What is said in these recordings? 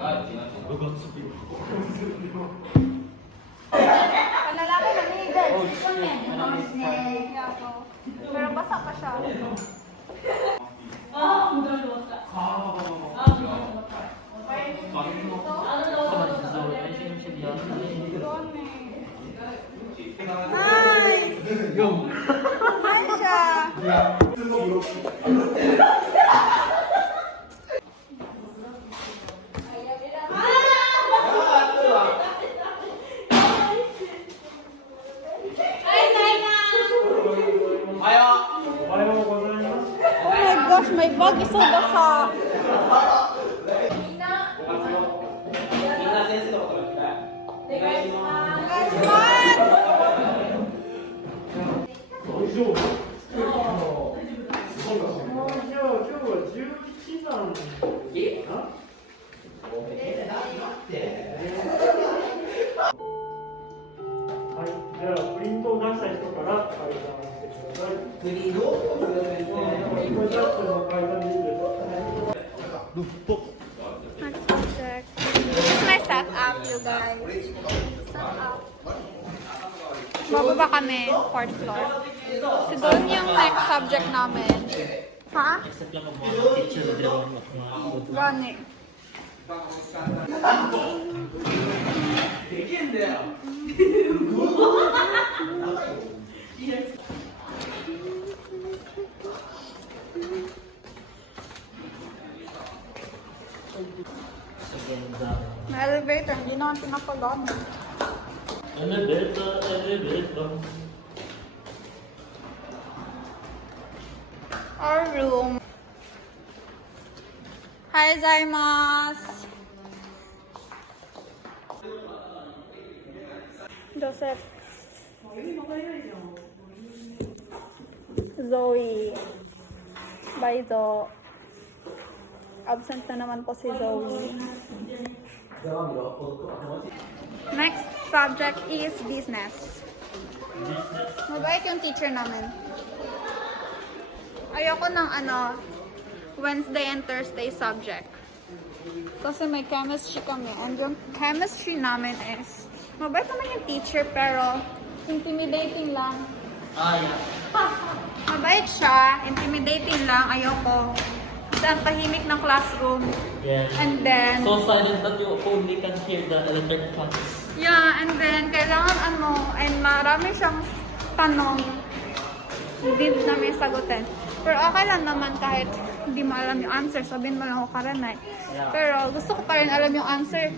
Panalaki na ni pero basa pa siya. Nice! Nice siya! Oh my gosh, my bag is so basa. Next subject. This is my setup, you guys. Setup. Bababa kami, 4th floor. So doon yung next subject namin. Ha? Running. May elevator, hindi naman pinapagamit. Elevator. Our room. Hi, Zaimas. Joseph. Zoe. Bye, Zo. Absent na naman po si Zoe. Next subject is business. Mabait yung teacher namin. Ayoko ng Wednesday and Thursday subject. Kasi may chemistry kami. And yung chemistry namin is, mabait naman yung teacher pero intimidating lang. Mabait siya, intimidating lang, ayoko. Kasi ang tahimik ng classroom. Yeah. And then, So silent that you only can hear the electric fans. yeah, and then kailangan and marami siyang tanong. Hindi namin sagutin. Pero okay lang naman kahit hindi mo alam yung answer, sabihin mo lang ako karanay. Yeah. Pero gusto ko pa rin alam yung answer.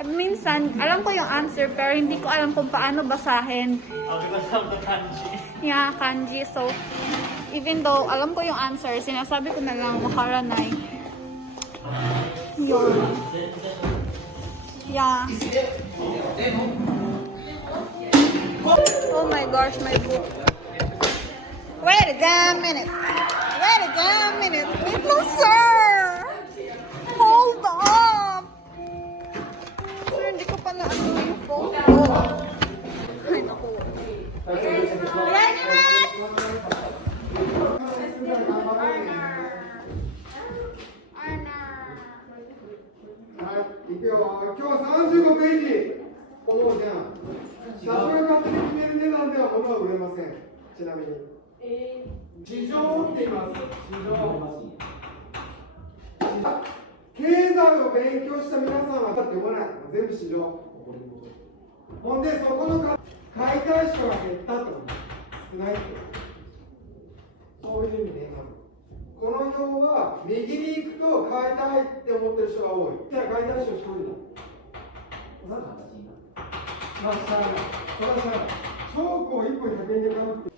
Minsan, alam ko yung answer pero hindi ko alam kung paano basahin. Because of the kanji. Yeah, kanji. So, even though alam ko yung answer, sinasabi ko na lang makaranay. Yun. Yeah. Oh my gosh, my book. Wait a damn minute. Wait a damn minute. Wait closer. Hold up. Sir, hindi ko pa na-ano yung phone ko. Ay, naku. Readiness! Arner. いくよ。今日は35ページ。思うじゃん。社長が勝手に決める値段では物は売れません。ちなみに。市場って言います。市場。経済を勉強した皆さんはだって読まない。全部市場。ほんでそこの買いたい人が減ったと少ないと。そういう意味で言います。この表は右に行くと買いたいって思ってる人が多い。じゃあ買いたい人1人だ。何の話になる？まあ、しゃあない。それはしゃあない。チョークを1本100円で買うって。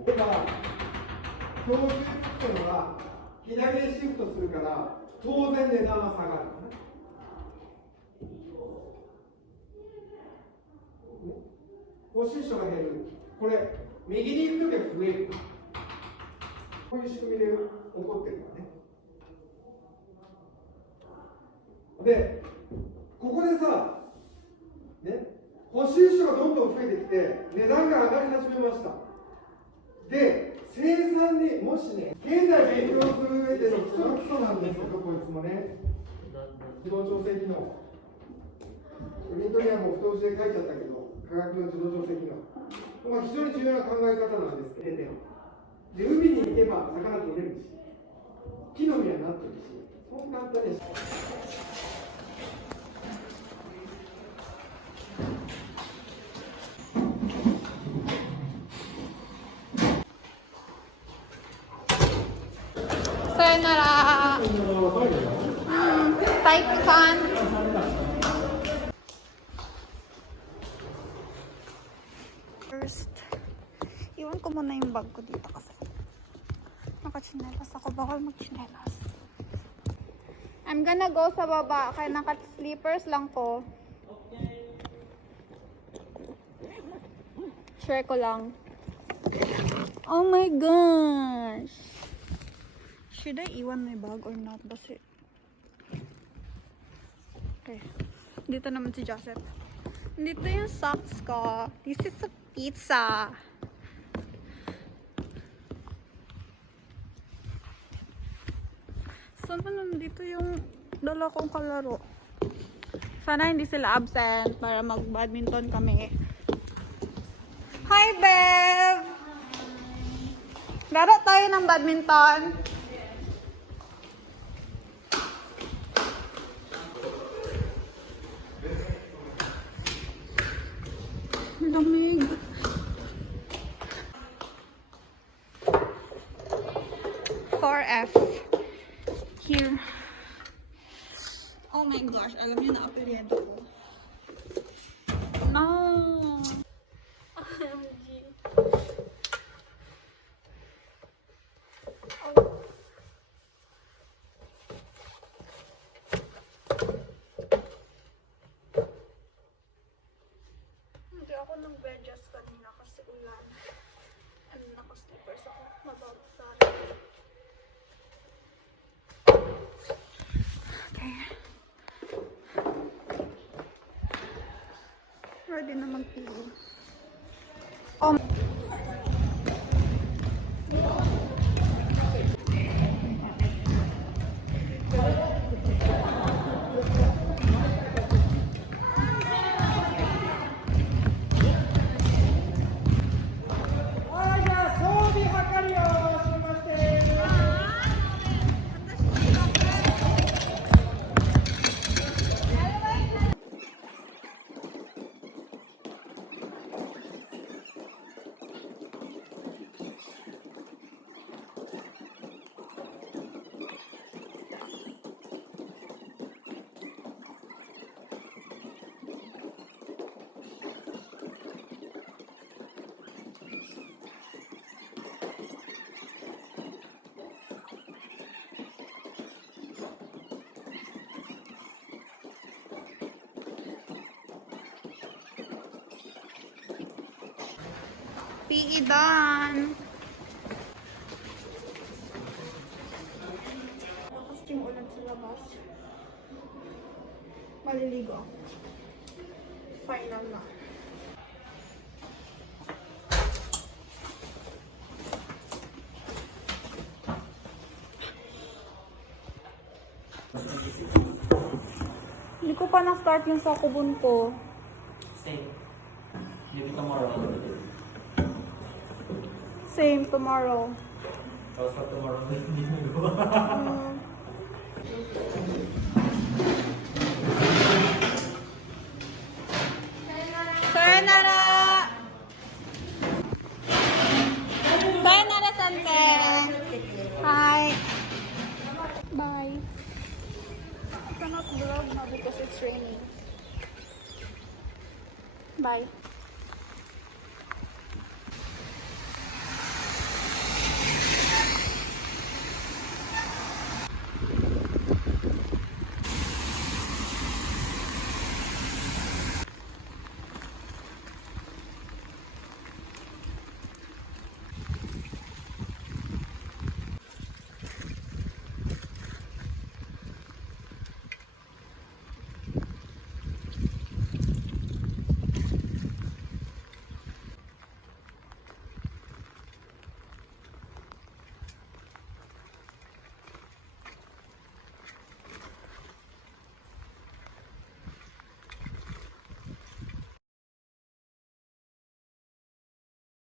だから、標準っていうのは左へシフトするから当然値段は下がる。欲しい人が減る。これ、右に行くときは増える。こういう仕組みで起こってるからね。で、ここでさ、ね、欲しい人がどんどん増えてきて、値段が上がり始めました。で、生産にもしね、経済勉強する上での基礎なんですよ、こいつもね。自動調整機能。プリントにはもう太字で書いちゃったけど、価格の自動調整機能。まあ、非常に重要な考え方なんですけど、で海に行けば魚取れるし、木の実はなってるし、そう簡単です。Sayonara! Taikon! First, iwan ko muna yung bag ko dito kasi nakachinelas ako. Bawal magchinelas. I'm gonna go sa baba kaya naka-sleepers lang ko. Share ko lang. Oh my gosh! Should I iwan my bag or not? Kasi okay. Dito naman si Joseph. Dito yung socks ko. This is a pizza. Saan ba nandito yung dala kong kalaro? Sana hindi sila absent para mag-badminton kami. Hi, Bev! Laro tayo ng badminton. Lamig. F here. Oh my gosh, alam niyo na apelyido ko. No. OMG. Hindi ako nag-adjust kanina kasi ulan. And naka-slippers ako. Mababasa rin. Okay. Ready na mag-pili. Oh. PE done. Lakas yung ulan sa labas. Maliligo ako. Final na. Hindi ko pa na-start yung sakubon ko. Stay. Maybe tomorrow. Same tomorrow. Tapos pag tomorrow hindi nagawa. Sayonara! Sayonara, Santen! Hi! Bye! I cannot vlog now because it's raining. Bye!